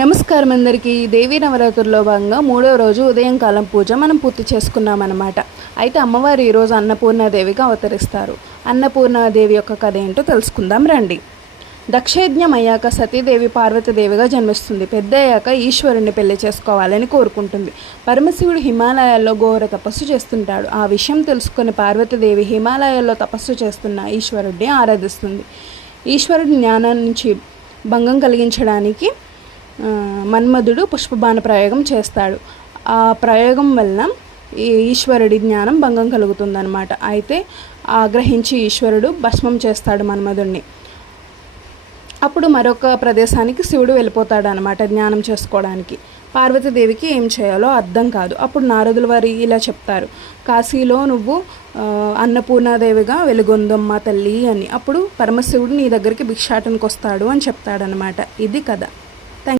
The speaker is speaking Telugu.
నమస్కారం అందరికీ. దేవీ నవరాత్రుల్లో భాగంగా 3వ రోజు ఉదయం కాలం పూజ మనం పూర్తి చేసుకున్నామన్నమాట. అయితే అమ్మవారు ఈరోజు అన్నపూర్ణాదేవిగా అవతరిస్తారు. అన్నపూర్ణాదేవి యొక్క కథ ఏంటో తెలుసుకుందాం రండి. దక్షయజ్ఞం అయ్యాక సతీదేవి పార్వతీదేవిగా జన్మిస్తుంది. పెద్ద అయ్యాక ఈశ్వరుణ్ణి పెళ్లి చేసుకోవాలని కోరుకుంటుంది. పరమశివుడు హిమాలయాల్లో ఘోర తపస్సు చేస్తుంటాడు. ఆ విషయం తెలుసుకుని పార్వతీదేవి హిమాలయాల్లో తపస్సు చేస్తున్న ఈశ్వరుడిని ఆరాధిస్తుంది. ఈశ్వరుడి జ్ఞానం నుంచి భంగం కలిగించడానికి మన్మధుడు పుష్పబాణ ప్రయోగం చేస్తాడు. ఆ ప్రయోగం వల్ల ఈ ఈశ్వరుడి జ్ఞానం భంగం కలుగుతుందన్నమాట. అయితే ఆగ్రహించి ఈశ్వరుడు భస్మం చేస్తాడు మన్మధుడిని. అప్పుడు మరొక ప్రదేశానికి శివుడు వెళ్ళిపోతాడు అన్నమాట జ్ఞానం చేసుకోవడానికి. పార్వతీదేవికి ఏం చేయాలో అర్థం కాదు. అప్పుడు నారదుల వారు ఇలా చెప్తారు, కాశీలో నువ్వు అన్నపూర్ణాదేవిగా వెలుగొందమ్మ తల్లి అని. అప్పుడు పరమశివుడు నీ దగ్గరికి భిక్షాటనకు వస్తాడు అని చెప్తాడనమాట. ఇది కథ.